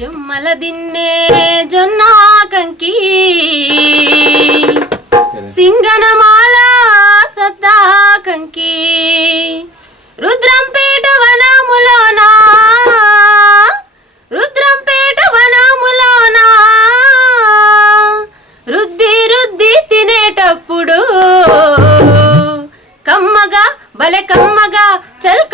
దిన్నే జొన్న కంకి సింగనమాల సద్దా కంకి రుద్రంపేట వనములోనా? రుద్రంపేట వనములోనా? రుద్ది రుద్ది తినేటప్పుడు కమ్మగా భలే కమ్మగా చల్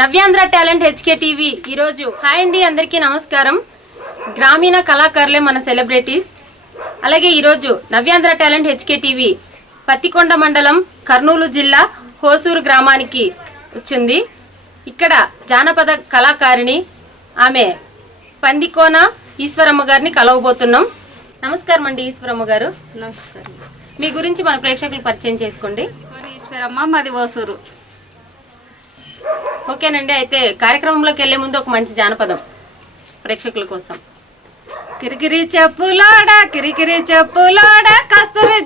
నవ్యాంధ్ర టాలెంట్ హెచ్కే టీవీ ఈరోజు. హాయ్ అండి అందరికీ నమస్కారం. గ్రామీణ కళాకారులే మన సెలబ్రిటీస్. అలాగే ఈరోజు Navyandhra talent HK TV Pattikonda మండలం కర్నూలు జిల్లా హోసూరు గ్రామానికి వచ్చింది. ఇక్కడ జానపద కళాకారిణి ఆమె పందికోన ఈశ్వరమ్మ గారిని కలవబోతున్నాం. నమస్కారం అండి ఈశ్వరమ్మ గారు. నమస్కారం. మీ గురించి మన ప్రేక్షకులు పరిచయం చేసుకోండి. ఈశ్వరమ్మ మాది ఓసూరు ఓకేనండి అయితే కార్యక్రమంలోకి వెళ్ళే ముందు ఒక మంచి జానపదం ప్రేక్షకుల కోసం. కిరికిరి చెప్పులోడ కిరికిరి చెప్పులోడ కస్తూరి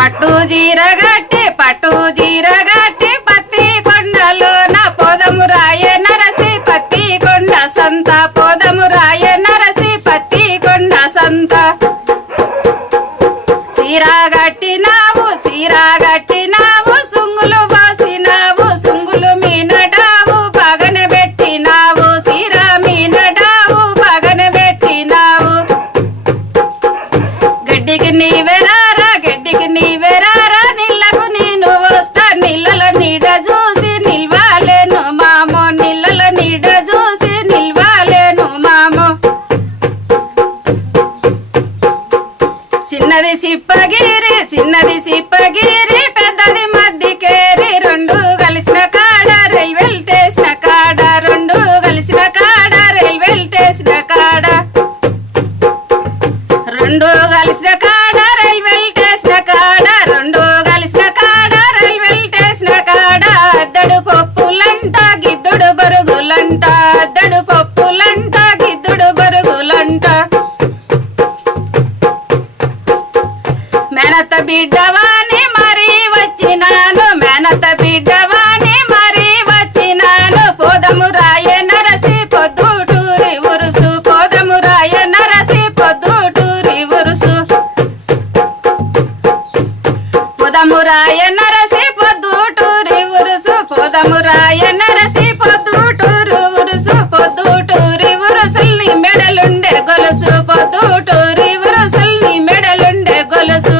పట్టు జీరగట్టి పట్టు జీర గడ్డికి నీవెరారా గడ్డికి నీవెరారా నీళ్ళకు నేను వస్తా నీళ్ళల నీడ చూసి నిల్వాలేను మామో నీళ్ళల నీడ చూసి నిల్వాలేను మామో. చిన్నది సిప్పగిరి చిన్నది సిప్పగిరి రాయ నరసి పొద్దుటూరు ఉరుసు పొద్దుటూరి ఉరుసుల్ని మెడలుండే గొలుసు పొద్దుటూరి ఉరుసుల్ని మెడలుండే గొలుసు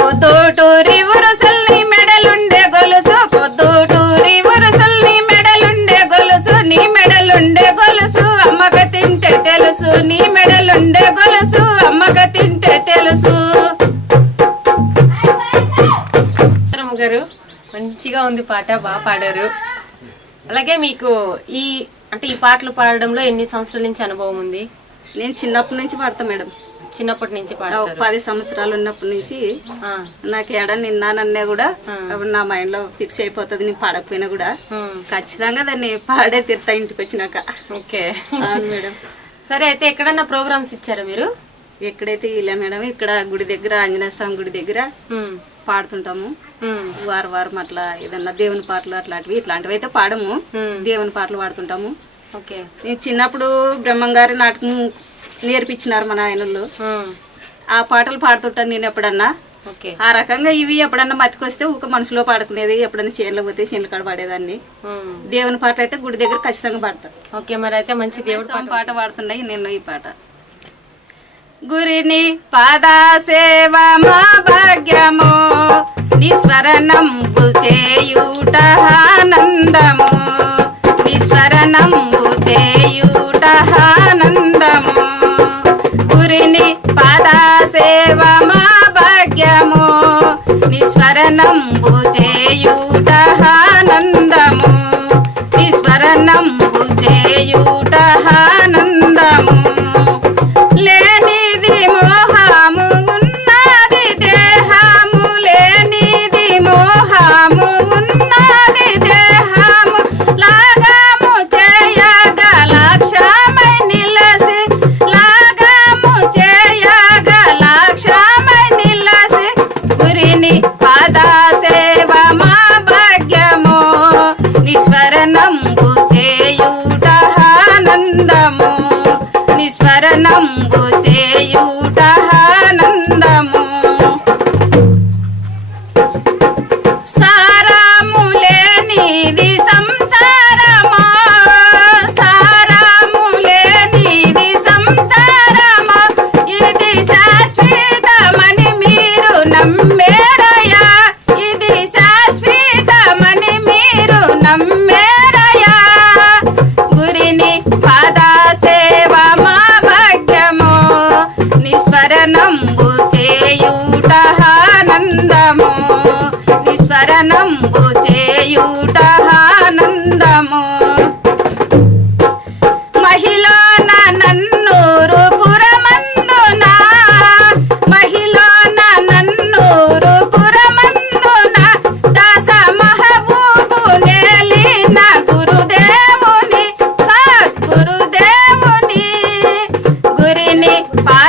పొద్దుటూరి ఉరుసుల్ని మెడలుండే గొలుసు పొద్దుటూరి ఉరుసుల్ని మెడలుండే గొలుసు నీ మెడలుండే గొలుసు. అమ్మక తింటే తెలుసు నీ మెడలుండే గొలుసు. మంచిగా ఉంది పాట బాగా పాడారు. అలాగే మీకు ఈ అంటే ఈ పాటలు పాడడంలో ఎన్ని సంవత్సరాల నుంచి అనుభవం ఉంది? నేను చిన్నప్పటి నుంచి పాడతా మేడం. చిన్నప్పటి నుంచి పాడతారు. పది సంవత్సరాలు ఉన్నప్పటి నుంచి నాకు ఎడ నిన్నానన్నా కూడా నా మైండ్లో ఫిక్స్ అయిపోతుంది నేను పాడకపోయినా కూడా. ఖచ్చితంగా దాన్ని పాడే తీరుతా ఇంటికి వచ్చినాక. ఓకే. మేడం. సరే అయితే ఎక్కడన్నా ప్రోగ్రామ్స్ ఇచ్చారా మీరు? ఎక్కడైతే ఇలా మేడం ఇక్కడ గుడి దగ్గర ఆంజనేయ స్వామి గుడి దగ్గర. పాడుతుంటాము. వారం వారం అట్లా ఏదన్నా దేవుని పాటలు అట్లాంటివి ఇట్లాంటివి అయితే పాడము. దేవుని పాటలు పాడుతుంటాము. ఓకే. నేను చిన్నప్పుడు బ్రహ్మంగారి నాటకం నేర్పించినారు మా నాయనలు ఉమ్, ఆ పాటలు పాడుతుంటాను నేను ఎప్పుడన్నా. ఓకే. ఆ రకంగా ఇవి ఎప్పుడన్నా మతికొస్తే ఊక మనసులో పాడుకునేది ఎప్పుడన్నా చేనులో పోతే చేనులు కాడ పాడేదాన్ని. దేవుని పాటలు అయితే గుడి దగ్గర ఖచ్చితంగా పాడతాను ఓకే మరి అయితే మంచి దేవుడు దేవుడి పాట పాడుతున్నాయి నేను ఈ పాట. గురిని పాదా మా భాగ్యము. నిస్వరణంబు చేయుట ఆనందము. నిస్వరణంబు చేయుట ఆనందము. గురిని పాదా మా భాగ్యము. నిస్వరణంబు చేయుట నిస్వరణంబు చేయుట ఆనందము. నిస్వరణంబు చేయుట ఆనందము. మహిళన నన్నూరు పురమందున మహిళన నన్నూరు పురమందున దాస మహబూబు నేలిన గురుదేవుని సద్గురుదేవుని గురిని పాదా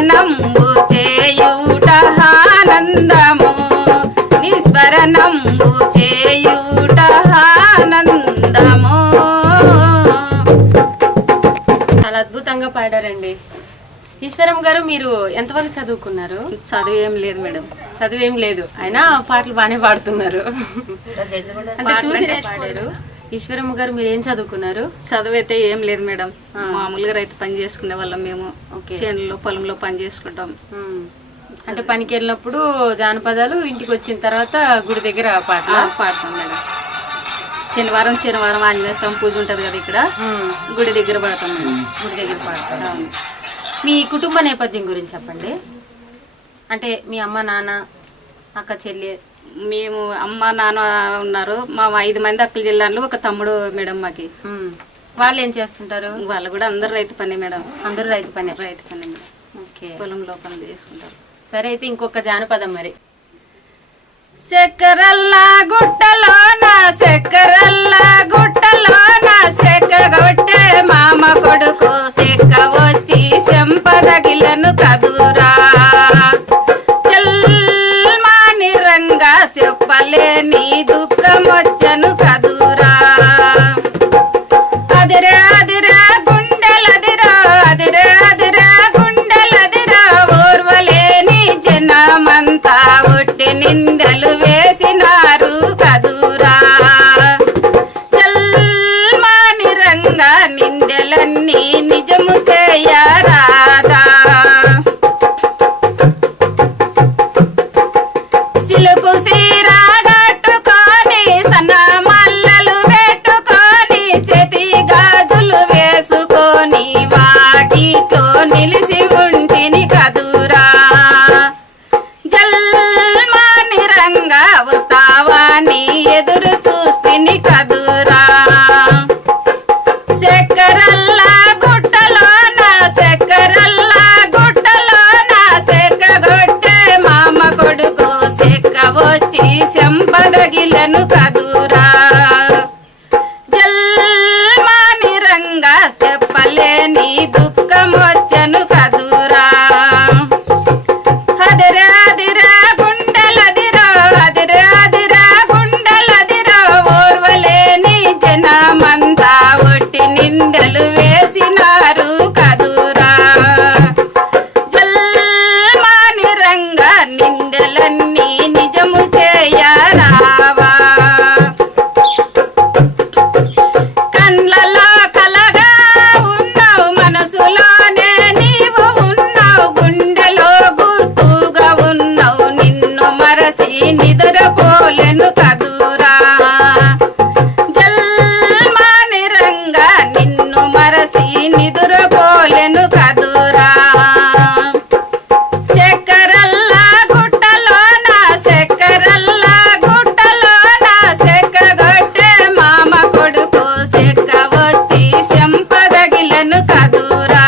నిస్వరణంబు చేయుట ఆనందము. నిస్వరణంబు చేయుట ఆనందము. చాలా అద్భుతంగా పాడారండి. ఈశ్వరం గారు మీరు ఎంతవరకు చదువుకున్నారు? చదువు ఏం లేదు మేడం. చదువేం లేదు. అయినా పాటలు బాగానే పాడుతున్నారు. అంటే చూసి పాడారు ఈశ్వరమ్మ గారు మీరు ఏం చదువుకున్నారు? చదువు అయితే ఏం లేదు మేడం. మామూలుగా రైతు పని చేసుకునే వాళ్ళం మేము. ఓకే. చేనులో పొలంలో పని చేసుకుంటాం. అంటే పనికి వెళ్ళినప్పుడు జానపదాలు ఇంటికి వచ్చిన తర్వాత గుడి దగ్గర ఆ, పాటలు? పాడతాం మేడం. శనివారం శనివారం ఆంజనేయ స్వామి పూజ ఉంటుంది కదా ఇక్కడ? గుడి దగ్గర పడతాం మేడం. గుడి దగ్గర పాడతారు మీ కుటుంబ నేపథ్యం గురించి చెప్పండి. అంటే మీ అమ్మ నాన్న అక్క చెల్లి మేము అమ్మ నాన్న ఉన్నారు. మా ఐదు మంది అక్కల జిల్లాలో ఒక తమ్ముడు మేడం మాకి. వాళ్ళు ఏం చేస్తుంటారు? వాళ్ళు కూడా అందరు రైతు పని మేడం. అందరూ రైతు పని. రైతు పని మేడం. ఓకే. పొలంలో పనులు చేసుకుంటారు. సరే అయితే ఇంకొక జానపదం మరి. చక్కెరల్లా గుట్టలోన చక్కెరల్లా గుట్టలోన సెక్కగొట్టే మామ కొడుకు సెక్క వచ్చి చెంపదగిలను కదురా. చెప్పలేని దుఃఖం వచ్చను కదురా. అదిరే అదిరే గుండెలదిరా అదిరే అదిరే గుండెలదిరా. ఓర్వలేని జనమంతా ఒట్టి నిందలు వేసినారు కదురా. చల్మాని రంగా నిందెలన్నీ నిజము చేయరా? నిలిసి ఉంటిని కదురా. జల్మాని రంగా వస్తావాని ఎదురు చూస్తిని కదురా. చక్కెరల్లా గుట్టలోన చక్కెరల్లా గుట్టలోన సెక్కగొట్టే మామ కొడుకు సెక్క వచ్చి చెంపదగిలను కదురా. కదురా.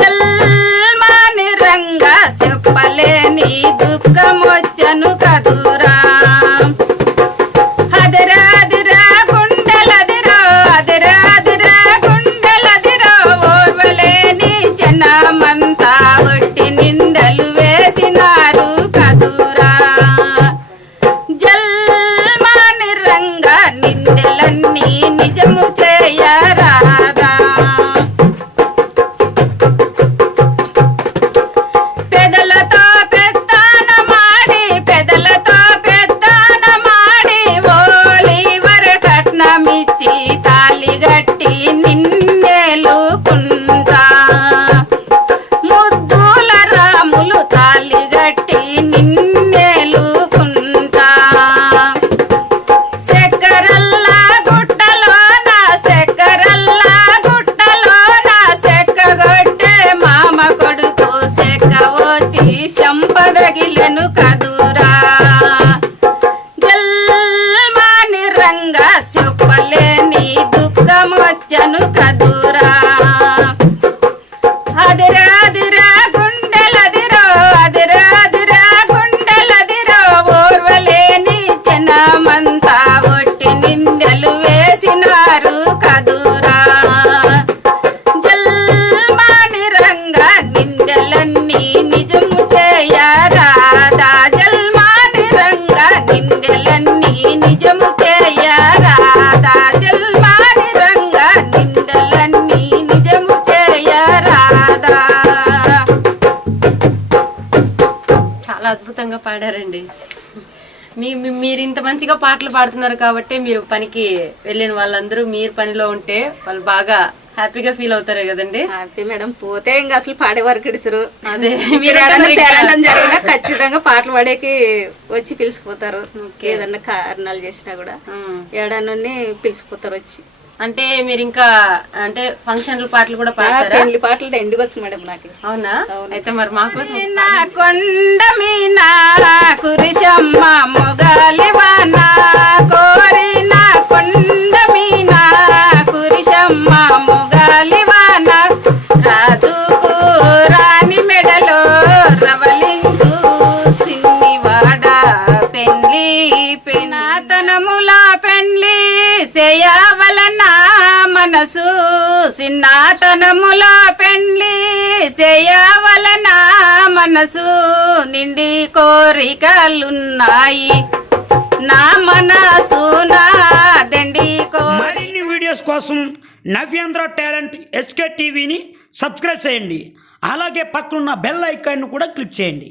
జల్మాని రంగా చెప్పలేని దుఃఖం వచ్చను కదురా. అదిరా అదిరా గుండెలదిరో అదిరా అదిరా గుండెలదిరో ఓర్వలేని జనమంతా ఒట్టి నిందలు వేసినారు కదురా. జల్మాని రంగా నిందెలన్నీ నిజము అద్భుతంగా పాడారండి. మీ మీరు ఇంత మంచిగా పాటలు పాడుతున్నారు కాబట్టి మీరు పనికి వెళ్ళిన వాళ్ళందరూ మీరు పనిలో ఉంటే వాళ్ళు బాగా హ్యాపీగా ఫీల్ అవుతారు కదండి. అంతే మేడం. పోతే ఇంకా అసలు పాడేవారు కిడిసరు అదే మీరు పేరంటం జరిగినా ఖచ్చితంగా పాటలు పాడేకి వచ్చి పిలిచిపోతారు. ఏదన్నా కారణాలు చేసినా కూడా. ఏడాన్ని పిలిచిపోతారు వచ్చి. అంటే మీరు ఇంకా అంటే ఫంక్షన్లు పాటలు కూడా పాడతారా? పెళ్ళి పాటలు దండికి వచ్చు మేడం నాకు. అవునా? అయితే మరి మాకోసం నా కొండ మీనా కురిశమ్మ మొగాలివాన కోరిన కొండ మీనా కురిశమ్మ మొగాలివాన రాజుకు రాణి మెడలో రవలించు సిన్నివాడ పెండ్లి పినాతనముల పెండ్లి చేయవలన మనసు సిన్నాతనముల పెండ్లి చేయవలన మనసు నిండి కోరికలున్నాయి. నా మనసు నా దండి మరిన్ని వీడియోస్ కోసం నవ్యాంధ్ర టాలెంట్ ఎస్కే టీవీని సబ్స్క్రైబ్ చేయండి. అలాగే పక్కనున్న బెల్ ఐకాన్ను కూడా క్లిక్ చేయండి.